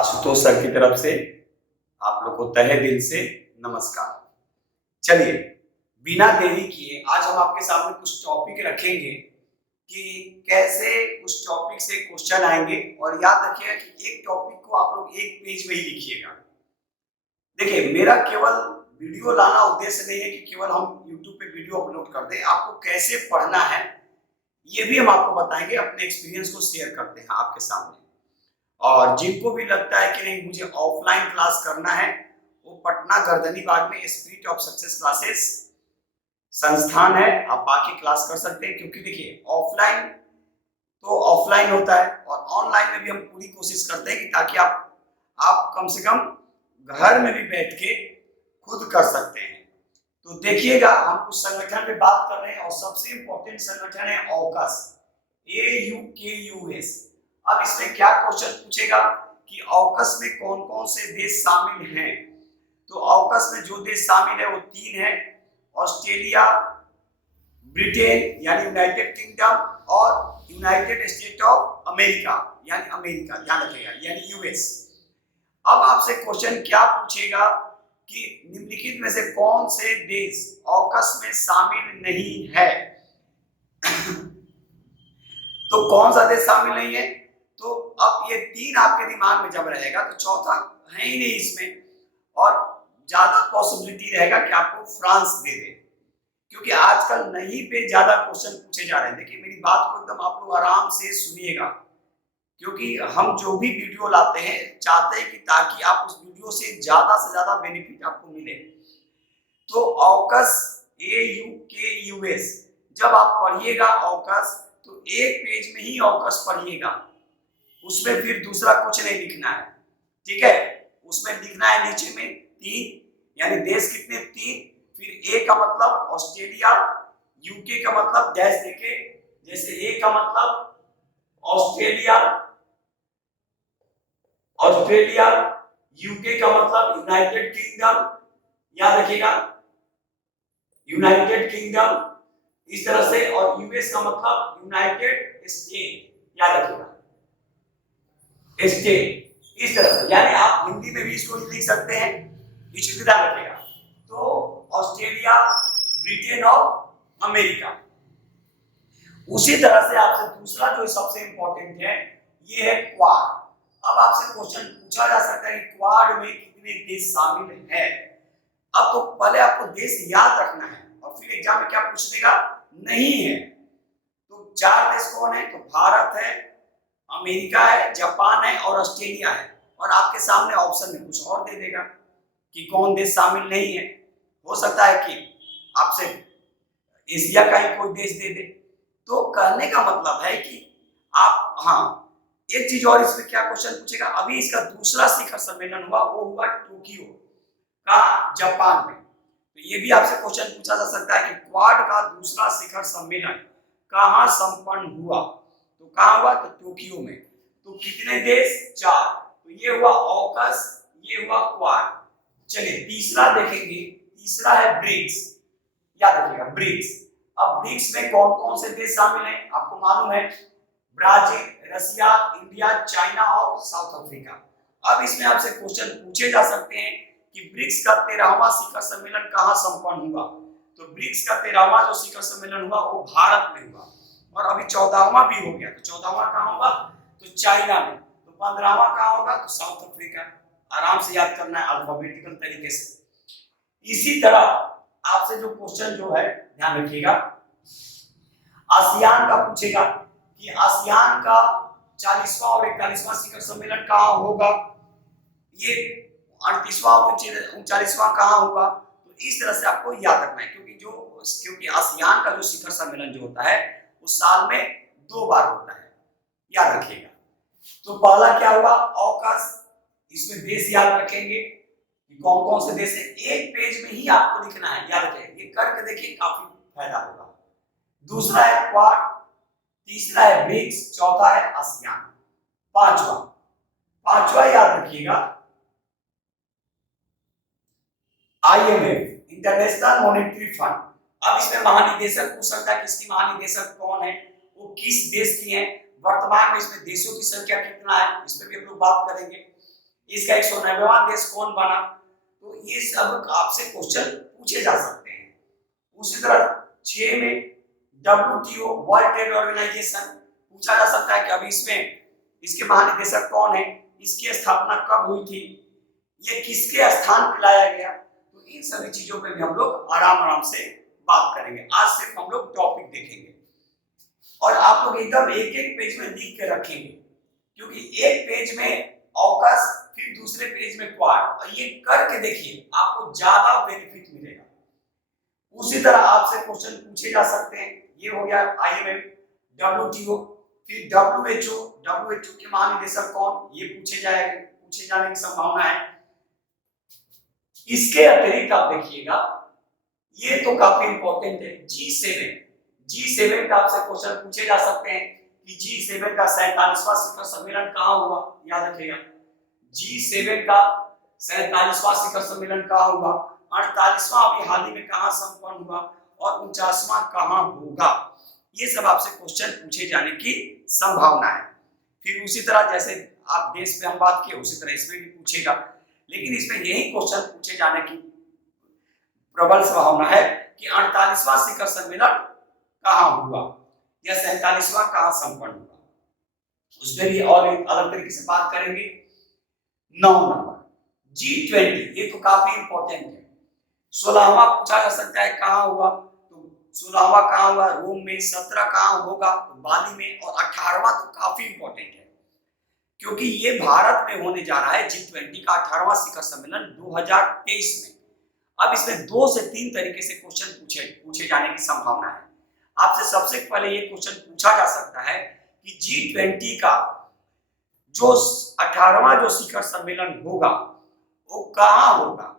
Ashutosh sir की तरफ से आप लोग को तहे दिल से नमस्कार। चलिए, बिना देरी किए आज हम आपके सामने कुछ टॉपिक रखेंगे कि कैसे उस टॉपिक से क्वेश्चन आएंगे। और याद रखिएगा कि एक टॉपिक को आप लोग एक पेज में ही लिखिएगा। देखिए, मेरा केवल वीडियो लाना उद्देश्य नहीं है कि केवल हम यूट्यूब पे वीडियो अपलोड कर दें। आपको कैसे पढ़ना है ये भी हम आपको बताएंगे, अपने एक्सपीरियंस को शेयर करते हैं आपके सामने। और जिनको भी लगता है कि नहीं मुझे ऑफलाइन क्लास करना है, वो पटना गर्दनी बाग में स्पिरिट ऑफ सक्सेस क्लासेस संस्थान है, आप आके क्लास कर सकते हैं। क्योंकि देखिए, ऑफलाइन तो ऑफलाइन होता है और ऑनलाइन में भी हम पूरी कोशिश करते हैं कि ताकि आप कम से कम घर में भी बैठ के खुद कर सकते हैं। तो देखिएगा, हम कुछ संगठन में बात कर रहे हैं और सबसे इंपॉर्टेंट संगठन है ऑकस, AUKUS। अब इसमें क्या क्वेश्चन पूछेगा कि ऑकस में कौन कौन से देश शामिल हैं। तो ऑकस में जो देश शामिल है वो 3 है, ऑस्ट्रेलिया, ब्रिटेन यानी यूनाइटेड किंगडम और यूनाइटेड स्टेट ऑफ अमेरिका यानी अमेरिका, ध्यान रखिएगा, यानी यूएस। अब आपसे क्वेश्चन क्या पूछेगा कि निम्नलिखित में से कौन से देश ऑकस में शामिल नहीं है। तो कौन सा देश शामिल नहीं है? तो अब ये 3 आपके दिमाग में जब रहेगा तो चौथा है ही नहीं इसमें, और ज्यादा पॉसिबिलिटी रहेगा कि आपको फ्रांस दे दे, क्योंकि आजकल नहीं पे ज्यादा क्वेश्चन पूछे जा रहे हैं। देखिए, मेरी बात को एकदम आप लोग आराम से सुनिएगा, क्योंकि हम जो भी वीडियो लाते हैं चाहते हैं कि ताकि आप उस वीडियो से ज्यादा बेनिफिट आपको मिले। तो ऑकस, AUKUS जब आप पढ़िएगा ऑकस तो एक पेज में ही ऑकस पढ़िएगा, उसमें फिर दूसरा कुछ नहीं लिखना है, ठीक है। उसमें लिखना है नीचे में 3, यानी देश कितने 3, फिर A का मतलब ऑस्ट्रेलिया, UK का मतलब डैश देके, जैसे A का मतलब ऑस्ट्रेलिया, UK का मतलब यूनाइटेड किंगडम, याद रखिएगा यूनाइटेड किंगडम इस तरह से, और यूएस का मतलब यूनाइटेड स्टेट, याद रखिएगा स्टेट, इस तरह से। यानी आप हिंदी में भी इसको लिख सकते हैं, इस चीज ध्यान रखिएगा। तो ऑस्ट्रेलिया, ब्रिटेन और अमेरिका। उसी तरह से आपसे दूसरा जो सबसे इंपॉर्टेंट है ये है क्वाड। अब आपसे क्वेश्चन पूछा जा सकता है कि क्वाड में कितने देश शामिल है। अब तो पहले आपको देश याद रखना है और फिर एग्जाम में क्या पूछ देगा, नहीं है। तो 4 देश कौन है? तो भारत है, अमेरिका है, जापान है और ऑस्ट्रेलिया है। और आपके सामने ऑप्शन में कुछ और दे देगा कि कौन देश शामिल नहीं है। हो सकता है कि आपसे एशिया का ही कोई देश दे दे। तो कहने का मतलब है कि आप, हाँ, एक चीज और इसमें क्या क्वेश्चन पूछेगा, अभी इसका दूसरा शिखर सम्मेलन हुआ, वो हुआ टोक्यो का, जापान में। तो ये भी आपसे क्वेश्चन पूछा जा सकता है कि क्वाड का दूसरा शिखर सम्मेलन कहाँ संपन्न हुआ। तो कहाँ हुआ? तो टोक्यो में। तो कितने देश? 4। तो ये हुआ ऑकस, ये हुआ क्वाड। चलिए तीसरा देखेंगे, तीसरा है ब्रिक्स, याद रखिएगा ब्रिक्स। अब ब्रिक्स में कौन कौन से देश शामिल हैं? आपको मालूम है, ब्राजील, रशिया, इंडिया, चाइना और साउथ अफ्रीका। अब इसमें आपसे क्वेश्चन पूछे जा सकते हैं कि ब्रिक्स का 13वां शिखर सम्मेलन कहाँ संपन्न हुआ। तो ब्रिक्स का 13वां जो शिखर सम्मेलन हुआ वो भारत में हुआ, और अभी 14वां भी हो गया। तो 14वां कहाँ होगा? तो चाइना में। तो 15वां कहाँ होगा? तो साउथ अफ्रीका। आराम से याद करना है अल्फाबेटिकल तरीके से। इसी तरह आपसे जो क्वेश्चन जो है ध्यान रखिएगा, आसियान का पूछेगा कि आसियान का 40वां और 41वां शिखर सम्मेलन कहाँ होगा, ये 38वां और 39वां कहाँ होगा। तो इस तरह से आपको याद रखना है, क्योंकि आसियान का जो शिखर सम्मेलन जो होता है वो साल में 2 बार होता है, याद रखिएगा। तो पहला क्या हुआ? ऑकस। इसमें देश याद रखेंगे कि कौन कौन से देश है, एक पेज में ही आपको लिखना है, याद रखें, ये करके देखिए काफी फायदा होगा। दूसरा है क्वाड, तीसरा है ब्रिक्स, चौथा है आसियान, पांचवा याद रखिएगा IMF, इंटरनेशनल मॉनेटरी फंड। अब इसमें महानिदेशक पूछ सकता है कि इसकी महानिदेशक कौन है, वो किस देश की है, वर्तमान में इसमें देशों की संख्या कितना है, इस पर भी हम लोग बात करेंगे। इसका 190वां देश कौन बना। तो ये सब आपसे क्वेश्चन पूछे जा सकते हैं। उसी तरह 6 में WTO वर्ल्ड ट्रेड ऑर्गेनाइजेशन पूछा जा सकता है कि अभी इसमें इसके महानिदेशक कौन है, इसकी स्थापना कब हुई थी, ये किसके स्थान पर लाया गया। तो इन सभी चीजों पे भी हम लोग आराम से बात करेंगे। आज सिर्फ हम लोग टॉपिक देखेंगे और आप लोग एकदम एक एक पेज में लिख के रखेंगे, क्योंकि एक पेज में ऑकस फिर दूसरे पेज में क्वाड, और ये करके देखिए आपको ज्यादा बेनिफिट मिलेगा। उसी तरह आपसे क्वेश्चन पूछे जा सकते हैं। ये हो गया IMF, WTO, फिर WHO के महानिदेशक कौन, ये पूछे जाने की संभावना है। इसके अतिरिक्त आप देखिएगा, ये तो काफी इंपॉर्टेंट है, G7 का आपसे क्वेश्चन पूछे जा सकते हैं कि G7 का 47वां शिखर सम्मेलन कहाँ हुआ। याद रखिएगा, G7 का 47वां शिखर सम्मेलन कहाँ हुआ, 48वां अभी हाल ही में कहाँ संपन्न हुआ और 49वां कहाँ होगा। ये सब आपसे क्वेश्चन पूछे जाने की संभावना है। फिर उसी तरह जैसे आप देश पे हम बात किए, उसी तरह इसमें भी पूछेगा, लेकिन इसमें यही क्वेश्चन पूछे जाने की प्रबल संभावना है कि 48वां शिखर सम्मेलन कहाँ हुआ या 47वां कहाँ संपन्न हुआ। उसमें भी और अलग तरीके से बात करेंगे। 9 नंबर G20, ये तो काफी इंपॉर्टेंट है। 16वां पूछा जा सकता है कहाँ हुआ, तो 16वां कहाँ हुआ, रोम में। 17 कहाँ होगा, तो बाली में। और 18वां तो काफी इंपॉर्टेंट है, क्योंकि ये भारत में होने जा रहा है G20 का 18वां शिखर सम्मेलन 2023 में। अब इसमें 2 से 3 तरीके से क्वेश्चन पूछे जाने की संभावना है। आपसे सबसे पहले ये क्वेश्चन पूछा जा सकता है कि G20 का जो 18वां जो शिखर सम्मेलन होगा वो कहाँ होगा।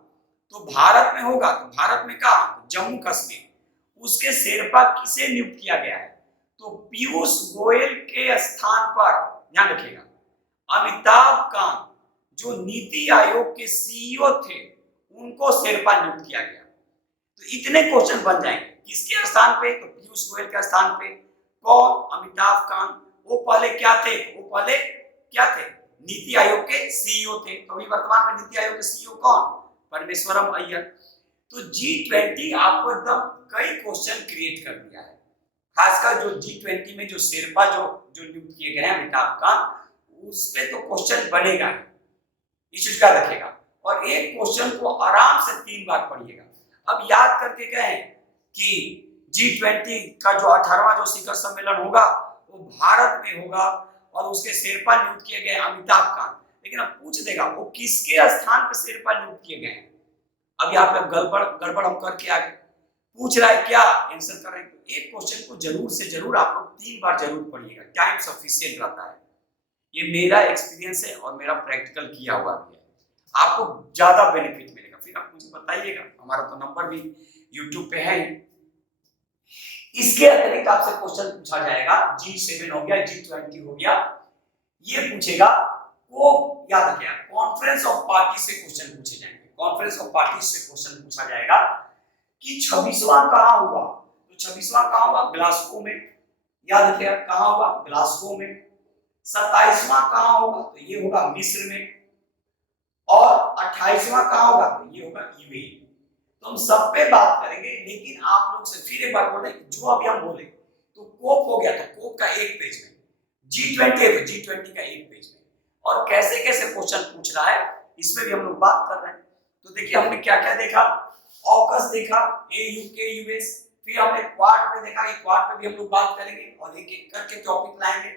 तो भारत में होगा, तो भारत में कहाँ, जम्मू कश्मीर। उसके शेरपा किसे नियुक्त किया गया है, तो पीयूष गोयल के स्थान पर, ध्यान रखिएगा, अमिताभ कांत जो नीति आयोग के CEO थे उनको शेरपा नियुक्त किया गया। तो इतने क्वेश्चन बन जाएंगे। किसके स्थान पे, तो पीयूष गोयल के स्थान पे। कौन, अमिताभ कांत। वो पहले क्या थे, नीति आयोग के CEO थे। तो अभी वर्तमान में नीति आयोग के CEO कौन, परमेश्वरम अय्यर। तो G20 आपको एकदम कई क्वेश्चन क्रिएट कर दिया है। खासकर जो G20 में जो शेरपा जो नियुक्त किए गए हैं अमिताभ कांत, उस पे तो क्वेश्चन बनेगा, इस चीज का रखेगा। और एक क्वेश्चन को आराम से 3 बार पढ़िएगा। अब याद करके गए कि G20 का जो 18वां जो शिखर सम्मेलन होगा वो भारत में होगा और उसके शेरपा नियुक्त किए गए अमिताभ कांत। लेकिन अब पूछ देगा वो किसके स्थान पर शेरपा नियुक्त किए गए हैं। अब यहाँ पे गड़बड़ हम करके आगे पूछ रहा है क्या आंसर कर रहे हैं। तो एक क्वेश्चन को जरूर से जरूर आप लोग 3 बार जरूर पढ़िएगा, टाइम सफिशिएंट रहता है। ये मेरा एक्सपीरियंस है और मेरा प्रैक्टिकल किया हुआ भी है, आपको ज्यादा बेनिफिट मिलेगा। फिर आप मुझे बताइएगा, हमारा तो नंबर भी YouTube पे है। इसके अतिरिक्त आपसे क्वेश्चन पूछा जाएगा, G7 हो गया, G20 हो गया, ये पूछेगा वो याद रखिएगा कॉन्फ्रेंस ऑफ पार्टी से क्वेश्चन पूछे जाएंगे। कॉन्फ्रेंस ऑफ पार्टी से क्वेश्चन पूछा जाएगा कि 26वां कहां हुआ, तो 26वां कहां हुआ, ग्लासगो में। याद रखिएगा कहां हुआ, ग्लासगो में। 27वां कहां होगा, तो ये होगा मिस्र में। और 28वां कहां होगा, तो ये होगा यूएई। तो हम सब पे बात करेंगे, लेकिन आप लोग से फिर एक बार बोल रहे हैं जो अभी हम बोले, तो कोप हो गया, तो कोप का एक पेज में, G20 है तो G20 का एक पेज में। और कैसे कैसे क्वेश्चन पूछ रहा है इसमें भी हम लोग बात कर रहे हैं। तो देखिए हमने क्या क्या देखा, ऑकस देखा, AUK US, फिर हमने क्वाड में देखा, क्वाड पे भी हम लोग बात करेंगे और एक एक करके टॉपिक लाएंगे।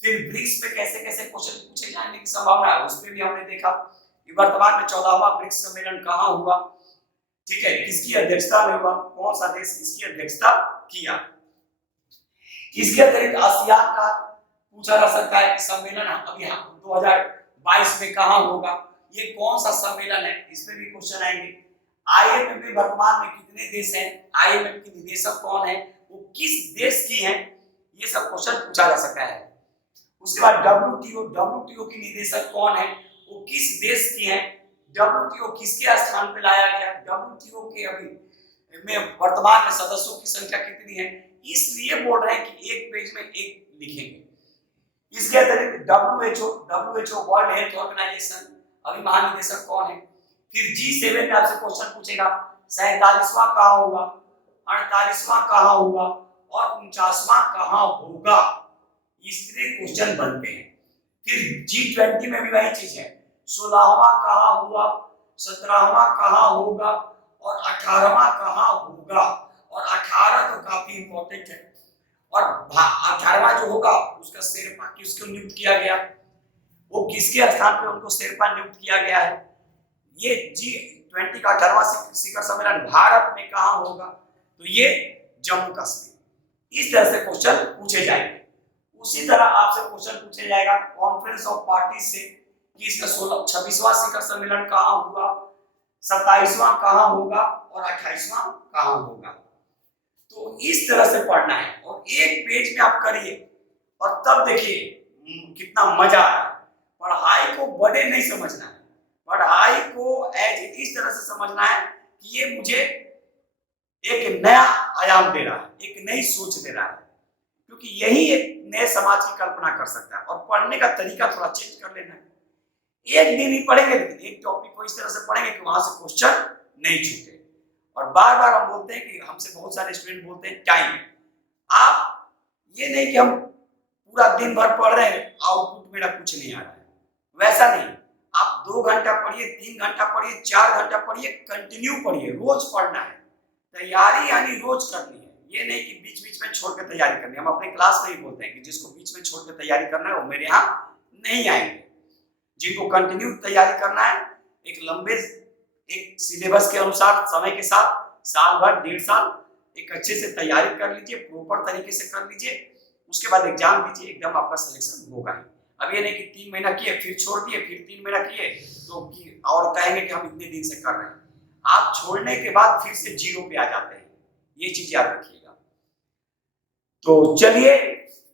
फिर ब्रिक्स पे कैसे कैसे क्वेश्चन पूछे जाने की संभावना है उस पे भी हमने देखा। वर्तमान में 14वां ब्रिक्स सम्मेलन कहाँ हुआ, ठीक है, किसकी अध्यक्षता में हुआ, कौन सा देश इसकी अध्यक्षता किया। इसके अतिरिक्त आसियान का पूछा जा सकता है सम्मेलन अभी 2022 में कहाँ होगा, ये कौन सा सम्मेलन है, इसमें भी क्वेश्चन आएंगे। IMF में वर्तमान में कितने देश हैं, IMF की निदेशक कौन है, वो किस देश की हैं, ये सब क्वेश्चन पूछा जा सकता है। उसके बाद WTO की निदेशक कौन है, वो किस देश की हैं, WTO किसके स्थान पे लाया गया, WTO के अभी में वर्तमान में सदस्यों की संख्या कितनी है। इसलिए बोल रहे हैं कि एक पेज में एक लिखेंगे। इसके अतिरिक्त WHO वर्ल्ड हेल्थ ऑर्गेनाइजेशन अभी महानिदेशक कौन है। फिर G7 में आपसे क्वेश्चन पूछेगा 47वां कहाँ होगा, 48वां कहाँ होगा और 49वां कहाँ होगा, इस तरह क्वेश्चन बनते हैं। फिर G20 में भी वही चीज है, 16वां कहाँ हुआ, 17वां कहाँ होगा और 18वां कहाँ होगा। और 18 तो काफी इंपॉर्टेंट है। और 18वां जो होगा उसका शेरपा किसको नियुक्त किया गया, वो किसके स्थान पे उनको शेरपा नियुक्त किया गया है। ये G20 का 18वां शिखर सम्मेलन भारत में कहाँ होगा, तो ये जम्मू कश्मीर। इस तरह से क्वेश्चन पूछे जाएंगे। उसी तरह आपसे क्वेश्चन पूछे जाएगा कॉन्फ्रेंस ऑफ पार्टी से कि इसका 26वां शिखर सम्मेलन कहाँ हुआ, 27वां कहाँ होगा और 28वां कहाँ होगा। तो इस तरह से पढ़ना है और एक पेज में आप करिए और तब देखिए कितना मजा आ रहा है। पढ़ाई को बड़े नहीं समझना है, पढ़ाई को एज इस तरह से समझना है कि ये मुझे एक नया आयाम दे रहा है, एक नई सोच दे रहा है, क्योंकि यही एक नए समाज की कल्पना कर सकता है। और पढ़ने का तरीका थोड़ा चेंज कर लेना है। एक दिन ही पढ़ेंगे लेकिन एक टॉपिक को इस तरह से पढ़ेंगे कि वहां से क्वेश्चन नहीं छूटे। और बार बार हम बोलते हैं कि हमसे बहुत सारे स्टूडेंट बोलते हैं टाइम, आप ये नहीं कि हम पूरा दिन भर पढ़ रहे हैं आउटपुट मेरा कुछ नहीं आ रहा है, वैसा नहीं। आप 2 घंटा पढ़िए, 3 घंटा पढ़िए, 4 घंटा पढ़िए, कंटिन्यू पढ़िए, रोज पढ़ना है। तैयारी यानी रोज करनी है, ये नहीं कि बीच बीच में छोड़ के तैयारी करनी है। हम अपने क्लास में ही बोलते हैं कि जिसको बीच में छोड़ के तैयारी करना है वो मेरे यहाँ नहीं आएंगे। जिनको कंटिन्यू तैयारी करना है, एक लंबे एक सिलेबस के अनुसार समय के साथ साल भर 1.5 साल एक अच्छे से तैयारी कर लीजिए, प्रॉपर तरीके से कर लीजिए, उसके बाद एग्जाम दीजिए, एकदम आपका सिलेक्शन होगा ही। अब ये नहीं कि 3 महीना किए फिर छोड़ दिए, फिर 3 महीना किए तो और कहेंगे कि हम इतने दिन से कर रहे हैं। आप छोड़ने के बाद फिर से 0 पे आ जाते हैं, ये चीज याद रखिएगा। तो चलिए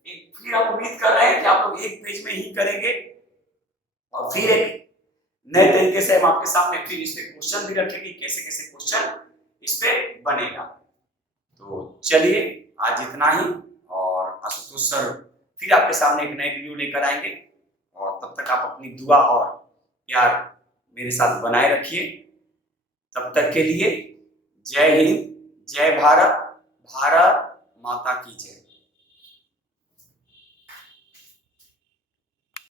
फिर हम उम्मीद कर रहे हैं कि आप लोग एक पेज में ही करेंगे और फिर एक नए तरीके से हम आपके सामने फिर इस पे क्वेश्चन भी रखेंगे, कैसे कैसे क्वेश्चन इस पे बनेगा। तो चलिए आज इतना ही, और आशुतोष सर फिर आपके सामने एक नए वीडियो लेकर आएंगे। और तब तक आप अपनी दुआ और प्यार मेरे साथ बनाए रखिए। तब तक के लिए जय हिंद, जय भारत, भारत माता की जय।